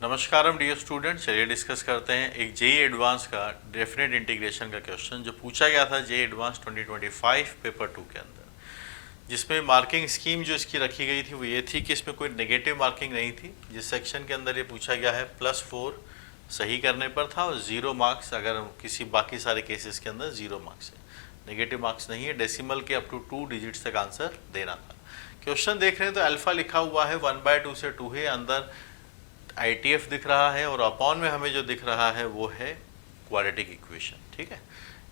नमस्कारम dear student, चलिए discuss करते हैं एक जेई एडवांस का डेफिनेट इंटीग्रेशन का क्वेश्चन जो पूछा गया था जेई एडवांस 2025 पेपर 2 के अंदर, जिसमें मार्किंग स्कीम जो इसकी रखी गई थी वो ये थी कि इसमें कोई नेगेटिव मार्किंग नहीं थी। जिस सेक्शन के अंदर ये पूछा गया है +4 सही करने पर था और 0 मार्क्स अगर किसी बाकी सारे केसेस के अंदर 0 मार्क्स है, नेगेटिव मार्क्स नहीं है। डेसिमल के अप टू 2 डिजिट्स तक आंसर देना था। क्वेश्चन देख रहे हैं तो अल्फा लिखा हुआ है 1/2 से 2 है, अंदर ITF दिख रहा है और अपॉन में हमें जो दिख रहा है वो है क्वाड्रेटिक इक्वेशन। ठीक है,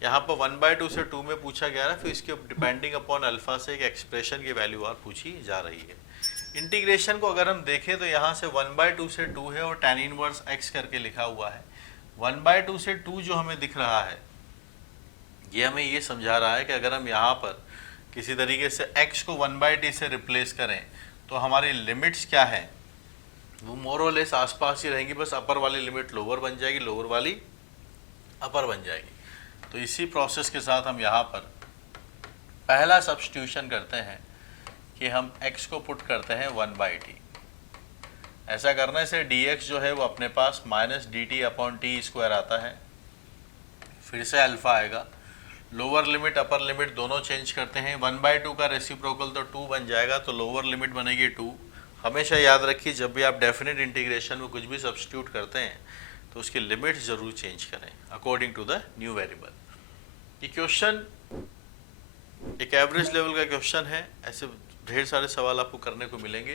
यहाँ पर 1/2 से 2 में पूछा गया ना, फिर इसके डिपेंडिंग अपॉन अल्फा से एक एक्सप्रेशन की वैल्यू और पूछी जा रही है। इंटीग्रेशन को अगर हम देखें तो यहाँ से 1/2 से 2 है और tan इनवर्स x करके लिखा हुआ है। 1/2 से 2 जो हमें दिख रहा है ये हमें ये समझा रहा है कि अगर हम यहाँ पर किसी तरीके से x को 1/t से रिप्लेस करें तो हमारी लिमिट्स क्या है, वो मोर और लेस आसपास ही रहेंगी, बस अपर वाली लिमिट लोअर बन जाएगी, लोअर वाली अपर बन जाएगी। तो इसी प्रोसेस के साथ हम यहाँ पर पहला सब्स्टिट्यूशन करते हैं कि हम x को पुट करते हैं 1/t। ऐसा करने से dx जो है वो अपने पास -dt/t² आता है। फिर से अल्फा आएगा, लोअर लिमिट अपर लिमिट दोनों चेंज करते हैं। 1/2 का रेसिप्रोकल तो 2 बन जाएगा, तो लोअर लिमिट बनेगी 2। हमेशा याद रखिए जब भी आप डेफिनेट इंटीग्रेशन में कुछ भी सब्स्टिट्यूट करते हैं तो उसकी लिमिट जरूर चेंज करें according to the new variable. ये क्वेश्चन एक एवरेज लेवल का क्वेश्चन है, ऐसे ढेर सारे सवाल आपको करने को मिलेंगे,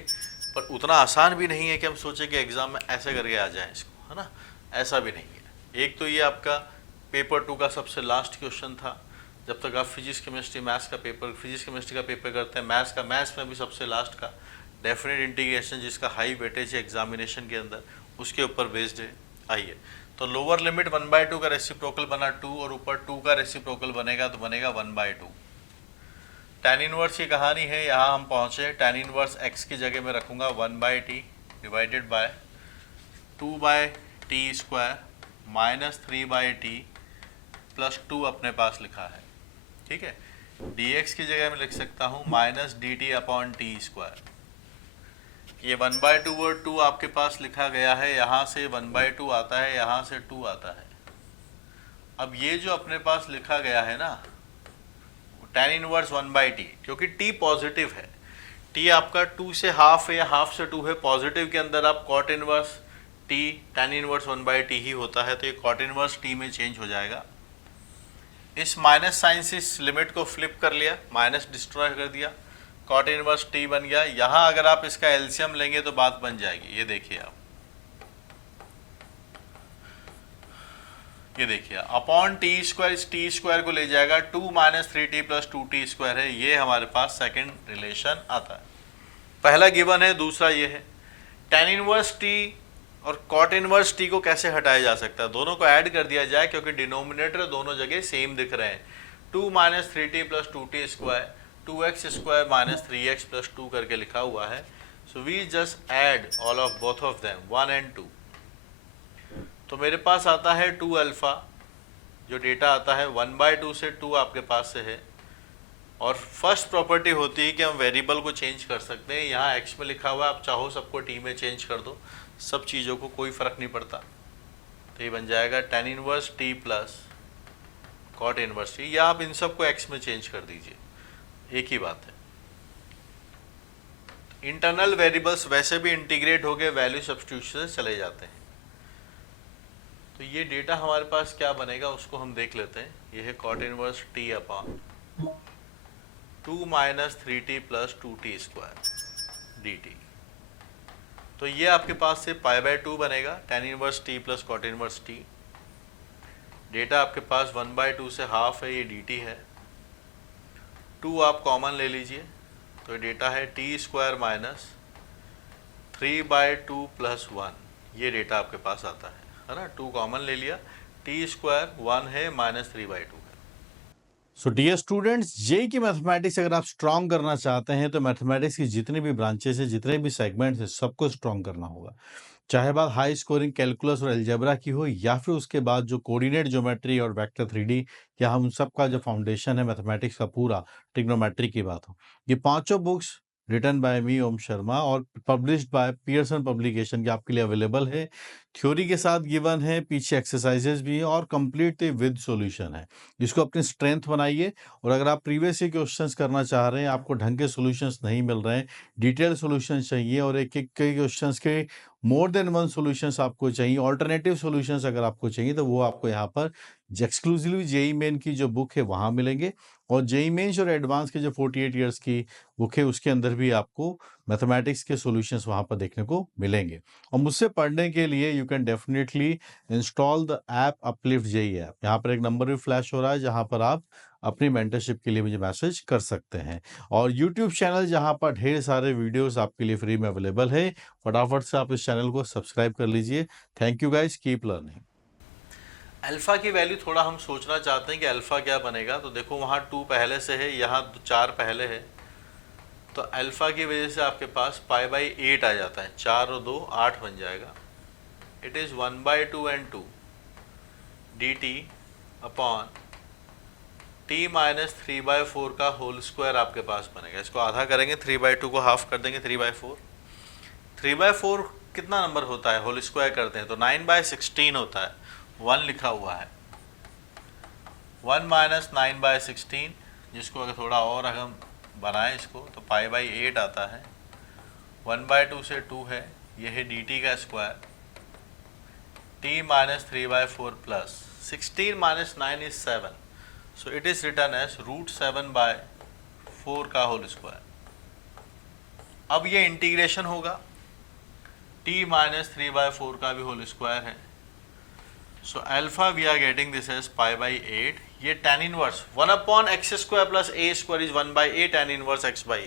पर उतना आसान भी नहीं है कि हम सोचें कि एग्जाम में ऐसे करके आ जाए इसको, है ना, ऐसा भी नहीं है। एक तो ये आपका पेपर 2 का सबसे लास्ट क्वेश्चन था। जब तक आप फिजिक्स केमिस्ट्री मैथ्स का पेपर, फिजिक्स केमिस्ट्री का पेपर करते हैं, मैथ्स में भी सबसे लास्ट का डेफिनेट इंटीग्रेशन जिसका हाई वेटेज है एग्जामिनेशन के अंदर, उसके ऊपर बेस्ड है। आइए, तो लोअर लिमिट 1/2 का रेसिप्रोकल बना 2 और ऊपर 2 का रेसिप्रोकल बनेगा तो बनेगा 1/2। tan इनवर्स की कहानी है, यहाँ हम पहुँचे, tan इनवर्स x की जगह में रखूँगा 1/t divided by 2/t² -3/t +2 अपने पास लिखा है। ठीक है, dx की जगह में लिख सकता हूँ -dt/t²। ये 1/2 और 2 आपके पास लिखा गया है, यहाँ से 1/2 आता है, यहाँ से 2 आता है। अब ये जो अपने पास लिखा गया है ना tan इनवर्स 1/t, क्योंकि t पॉजिटिव है, t आपका 2 से हाफ है या हाफ से 2 है, पॉजिटिव के अंदर आप cot inverse t tan inverse 1/t ही होता है, तो ये cot इनवर्स t में चेंज हो जाएगा। इस माइनस साइन से इस लिमिट को फ्लिप कर लिया, माइनस डिस्ट्रॉय कर दिया, cot इनवर्स t बन गया। यहाँ अगर आप इसका एलसीएम लेंगे तो बात बन जाएगी। ये देखिए आप, ये देखिए अपॉन t², इस t² को ले जाएगा, 2 -3t + 2t² है, ये हमारे पास सेकंड रिलेशन आता है। पहला गिवन है, दूसरा ये है। tan इनवर्स t और cot इनवर्स t को कैसे हटाया जा सकता है, दोनों को ऐड कर दिया जाए, क्योंकि डिनोमिनेटर दोनों जगह सेम दिख रहे हैं। 2 -3t + 2t², 2x² - 3x + 2 करके लिखा हुआ है। So we just add all of both of them 1 और 2, तो मेरे पास आता है 2 अल्फा, जो डेटा आता है 1/2 से 2 आपके पास से है। और फर्स्ट प्रॉपर्टी होती है कि हम वेरिएबल को चेंज कर सकते हैं। यहाँ x में लिखा हुआ है, आप चाहो सबको t में चेंज कर दो, सब चीज़ों को कोई फ़र्क नहीं पड़ता। तो ये बन जाएगा tan inverse t + cot inverse t, या आप इन सबको x में चेंज कर दीजिए, एक ही बात है। इंटरनल वेरिएबल्स वैसे भी इंटीग्रेट हो गए, वैल्यू सब्स्टिट्यूशन से चले जाते हैं। तो ये डेटा हमारे पास क्या बनेगा उसको हम देख लेते हैं। ये है cot inverse t/2 -3t + 2t² dt। तो ये आपके पास से π/2 बनेगा, tan inverse t + cot inverse t। Data आपके पास 1/2 से हाफ है, ये dt है। 2 आप कॉमन ले लीजिए, तो डेटा है t² - 3/2 + 1, ये डेटा आपके पास आता है ना। 2 कॉमन ले लिया, t² 1 है, -3/2 है। सो डियर स्टूडेंट्स, जेई की मैथमेटिक्स अगर आप स्ट्रॉन्ग करना चाहते हैं तो मैथमेटिक्स की जितनी भी ब्रांचेस है, जितने भी सेगमेंट्स हैं, सबको स्ट्रॉन्ग करना होगा। चाहे बात हाई स्कोरिंग कैलकुलस और अलजेब्रा की हो, या फिर उसके बाद जो कोऑर्डिनेट ज्योमेट्री और वेक्टर 3D, या हम सब का जो फाउंडेशन है मैथमेटिक्स का पूरा, ट्रिग्नोमेट्री की बात हो, ये पांचों बुक्स रिटन बाय मी ओम शर्मा और पब्लिश्ड बाय पियर्सन पब्लिकेशन के आपके लिए अवेलेबल है। थ्योरी के साथ गिवन है, पीछे एक्सरसाइजेज भी है और कंप्लीट विद सॉल्यूशन है। इसको अपनी स्ट्रेंथ बनाइए और अगर आप प्रीवियस ईयर क्वेश्चंस करना चाह रहे हैं, आपको ढंग के सॉल्यूशंस नहीं मिल रहे हैं, डिटेल सॉल्यूशन चाहिए और एक-एक के क्वेश्चंस के मोर देन वन सॉल्यूशंस आपको चाहिए, अल्टरनेटिव सॉल्यूशंस अगर आपको चाहिए तो वो आपको यहाँ पर एक्सक्लूसिवली जेईई मेन की जो बुक है वहाँ मिलेंगे और जेईई मेंस और एडवांस के जो 48 इयर्स की बुक है उसके अंदर भी आपको मैथमेटिक्स के सॉल्यूशंस वहाँ पर देखने को मिलेंगे। और मुझसे पढ़ने के लिए you can definitely install the app uplift JEE app. यहाँ पर एक नंबर भी फ्लैश हो रहा है जहाँ पर आप अपनी मेंटरशिप के लिए मुझे मैसेज कर सकते हैं और यूट्यूब चैनल जहाँ पर ढेर सारे वीडियोस आपके लिए फ्री में अवेलेबल है। फटाफट से आप इस चैनल को सब्सक्राइब कर लीजिए। Thank you guys, keep learning. Alpha की वैल्यू थोड़ा हम सोचना चाहते हैं कि अल्फा क्या बनेगा, तो देखो वहाँ 2 पहले से है, यहाँ 4 पहले है, तो अल्फा की वजह से आपके पास पाई बाई 8 आ जाता है, 4 और 2 8 बन जाएगा। It is 1/2 and 2 dt upon t minus 3/4 का होल स्क्वायर आपके पास बनेगा। इसको आधा करेंगे, 3/2 को हाफ कर देंगे, 3/4। 3/4 कितना नंबर होता है, होल स्क्वायर करते हैं तो 9/16 होता है, 1 लिखा हुआ है। 1 माइनस 9/16, जिसको अगर थोड़ा और अगर हम बनाएं इसको तो पाई बाई 8 आता है। 1/2 से 2 है, यह है dt का square, t minus 3/4 plus 16 minus 9 is 7, so it is written as √7/4 का होल स्क्वायर। अब ये इंटीग्रेशन होगा, t माइनस 3/4 का भी होल स्क्वायर है, so alpha we are getting this as pi by 8। ये tan inverse 1/x² plus a² is 1/a tan inverse x/a।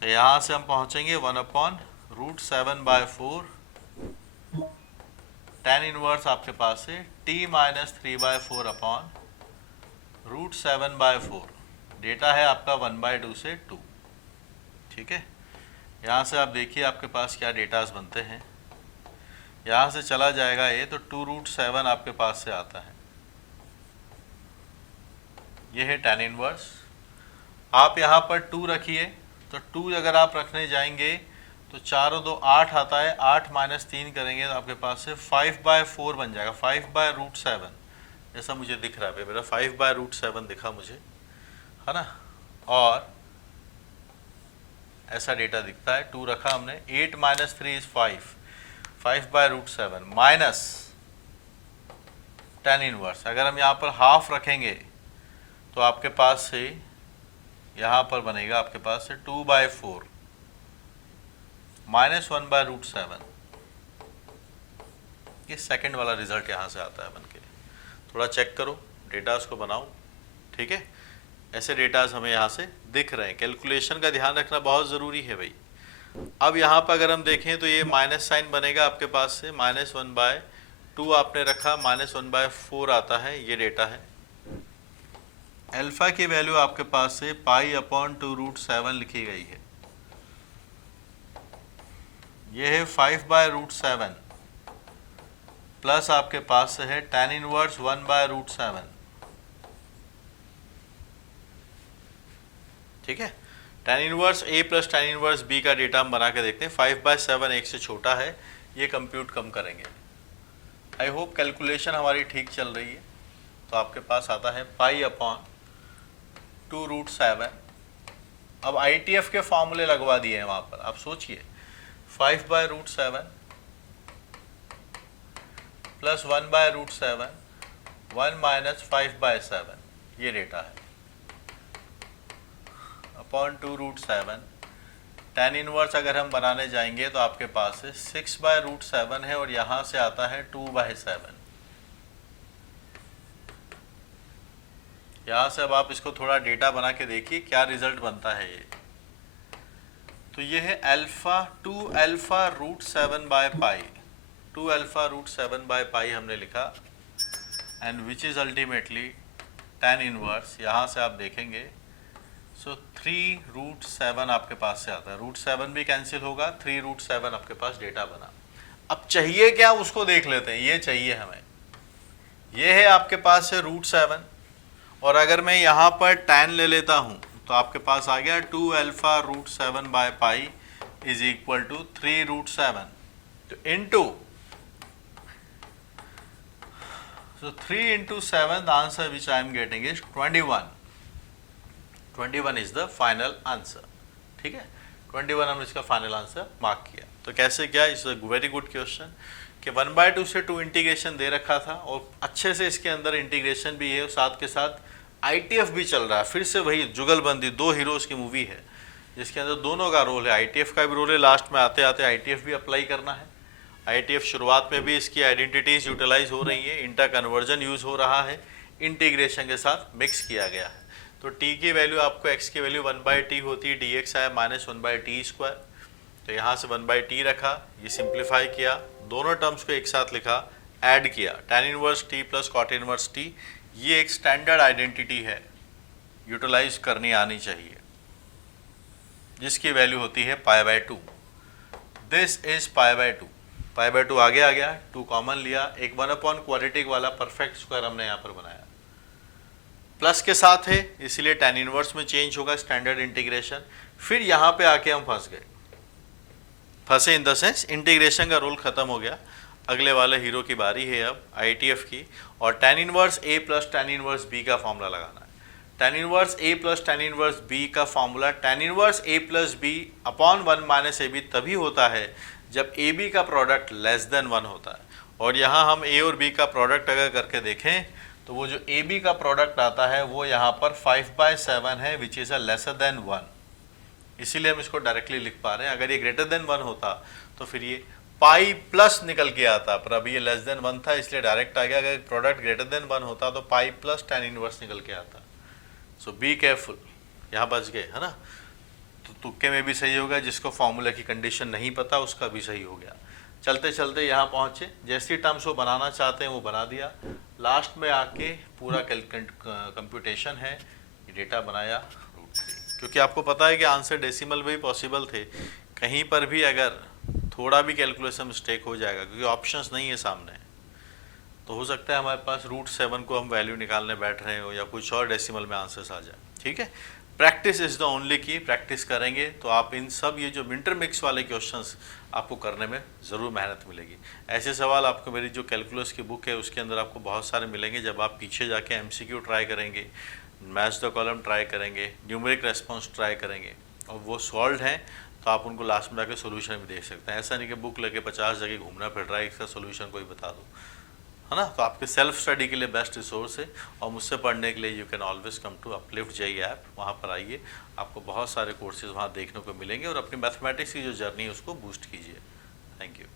तो यहाँ से हम पहुँचेंगे 1/√7/4 tan इनवर्स आपके पास है t माइनस 3/4 अपॉन √7/4। डेटा है आपका 1/2 से 2, ठीक है। यहाँ से आप देखिए आपके पास क्या डेटास बनते हैं। यहाँ से चला जाएगा ये तो 2√7 आपके पास से आता है, ये है tan इनवर्स। आप यहाँ पर 2 रखिए, तो 2 अगर आप रखने जाएंगे तो 4 और 2 8 आता है, 8 माइनस 3 करेंगे तो आपके पास से 5/4 बन जाएगा, 5/√7 जैसा मुझे दिख रहा है, मेरा 5/√7 दिखा मुझे, है ना। और ऐसा डेटा दिखता है, 2 रखा हमने, 8 minus 3 is 5/√7 minus tan inverse. अगर हम यहाँ पर हाफ रखेंगे तो आपके पास से यहाँ पर बनेगा आपके पास से 2/4 माइनस 1/√7। ये सेकंड वाला रिजल्ट यहाँ से आता है बन के। थोड़ा चेक करो, डेटास को बनाओ, ठीक है। ऐसे डेटास हमें यहाँ से दिख रहे हैं। कैलकुलेशन का ध्यान रखना बहुत ज़रूरी है भाई। अब यहाँ पर अगर हम देखें तो ये माइनस साइन बनेगा आपके पास से, -1/2 आपने रखा, -1/4 आता है, ये डेटा है। अल्फा की वैल्यू आपके पास से π/2√7 लिखी गई है, ये है 5/√7 प्लस आपके पास से है tan इनवर्स 1/√7, ठीक है। tan inverse a plus tan inverse b का डेटा हम बना के देखते हैं। 5/7 1 से छोटा है, ये कंप्यूट कम करेंगे। आई होप कैलकुलेशन हमारी ठीक चल रही है। तो आपके पास आता है π/2√7। अब ITF के फॉर्मूले लगवा दिए हैं वहाँ पर, आप सोचिए 5/√7 प्लस 1/√7 1 माइनस 5/7, ये डेटा है, अपॉन 2√7। tan इनवर्स अगर हम बनाने जाएंगे तो आपके पास है 6/√7 है और यहाँ से आता है 2/7। यहाँ से अब आप इसको थोड़ा डेटा बना के देखिए क्या रिजल्ट बनता है ये। तो ये है α2α√7/π, 2α√7/π हमने लिखा, and which is ultimately tan inverse. यहाँ से आप देखेंगे सो 3√7 आपके पास से आता है, √7 भी कैंसिल होगा, 3√7 आपके पास डेटा बना। अब चाहिए क्या उसको देख लेते हैं। ये चाहिए हमें, ये है आपके पास है √7 और अगर मैं यहाँ पर tan ले लेता हूँ तो आपके पास आ गया 2 alpha root 7 by pi is equal to 3 root 7, तो into, so 3 into 7, the answer which I am getting is 21. 21 is the final answer. ठीक है, 21 हमने इसका फाइनल आंसर मार्क किया। तो कैसे क्या, is a very good question कि 1/2 से 2 इंटीग्रेशन दे रखा था और अच्छे से इसके अंदर इंटीग्रेशन भी है और साथ के साथ ITF भी चल रहा है। फिर से वही जुगलबंदी, 2 हीरोज़ की मूवी है जिसके अंदर दोनों का रोल है, ITF का भी रोल है, लास्ट में आते आते ITF भी अप्लाई करना है। ITF शुरुआत में भी इसकी आइडेंटिटीज यूटिलाइज हो रही है, इंटर कन्वर्जन यूज़ हो रहा है, इंटीग्रेशन के साथ मिक्स किया गया है। तो t की वैल्यू आपको x की वैल्यू 1/t होती है, dx आया -1/t²। तो यहाँ से 1/t रखा, ये सिंप्लीफाई किया, दोनों टर्म्स को एक साथ लिखा, ऐड किया, tan inverse t plus cot inverse t। ये एक स्टैंडर्ड आइडेंटिटी है, यूटिलाइज करनी आनी चाहिए, जिसकी वैल्यू होती है π/2। This is π/2। π/2 आगे आ गया, 2 कॉमन लिया, एक 1/, क्वाड्रेटिक वाला परफेक्ट स्क्वायर हमने यहाँ पर बनाया, प्लस के साथ है इसलिए tan इनवर्स में चेंज होगा, स्टैंडर्ड इंटीग्रेशन। फिर यहाँ पे आके हम फंसे इन द सेंस इंटीग्रेशन का रोल खत्म हो गया। अगले वाले हीरो की बारी है अब ITF की, और tan inverse A plus tan inverse B का फॉर्मूला लगाना है। tan inverse A plus tan inverse B का formula tan inverse A plus B upon 1 minus AB तभी होता है जब AB का प्रोडक्ट लेस देन 1 होता है। और यहाँ हम A और B का प्रोडक्ट अगर करके देखें तो वो जो AB का प्रोडक्ट आता है वो यहाँ पर 5/7 है, which is a lesser than 1, इसीलिए हम इसको डायरेक्टली लिख पा रहे हैं। अगर ये ग्रेटर देन 1 होता तो फिर ये पाई प्लस निकल के आता, पर अभी ये लेस देन 1 था इसलिए डायरेक्ट आ गया। अगर प्रोडक्ट ग्रेटर देन 1 होता तो पाई प्लस tan इनवर्स निकल के आता। सो बी केयरफुल, यहाँ बच गए, है ना। तो तुक्के में भी सही होगा, जिसको फॉर्मूला की कंडीशन नहीं पता उसका भी सही हो गया। चलते चलते यहाँ पहुँचे, जैसी टर्म्स वो बनाना चाहते हैं वो बना दिया, लास्ट में आके पूरा कंप्यूटेशन है, ये डेटा बनाया √3, क्योंकि आपको पता है कि आंसर डेसिमल में भी पॉसिबल थे। कहीं पर भी अगर थोड़ा भी कैलकुलेशन मिस्टेक हो जाएगा, क्योंकि ऑप्शंस नहीं है सामने, तो हो सकता है हमारे पास √7 को हम वैल्यू निकालने बैठ रहे हो या कुछ और डेसिमल में आंसर्स आ जाए। ठीक है, प्रैक्टिस इज़ द ओनली की। प्रैक्टिस करेंगे तो आप इन सब ये जो इंटर मिक्स वाले क्वेश्चंस आपको करने में ज़रूर मेहनत मिलेगी। ऐसे सवाल आपको मेरी जो कैलकुलस की बुक है उसके अंदर आपको बहुत सारे मिलेंगे। जब आप पीछे जाके MCQ ट्राई करेंगे, मैच द कॉलम ट्राई करेंगे, न्यूमेरिक रेस्पॉन्स ट्राई करेंगे और वो सॉल्व हैं तो आप उनको लास्ट में जाकर सोल्यूशन भी देख सकते हैं। ऐसा नहीं कि बुक लेके 50 जगह घूमना फिर रहा है, इसका सोल्यूशन कोई बता दो, है ना। तो आपके सेल्फ स्टडी के लिए बेस्ट रिसोर्स है, और मुझसे पढ़ने के लिए you can always come to uplift JEE app. वहाँ पर आइए, आपको बहुत सारे कोर्सेज वहाँ देखने को मिलेंगे और अपनी मैथमेटिक्स की जो जर्नी है उसको बूस्ट कीजिए। Thank you.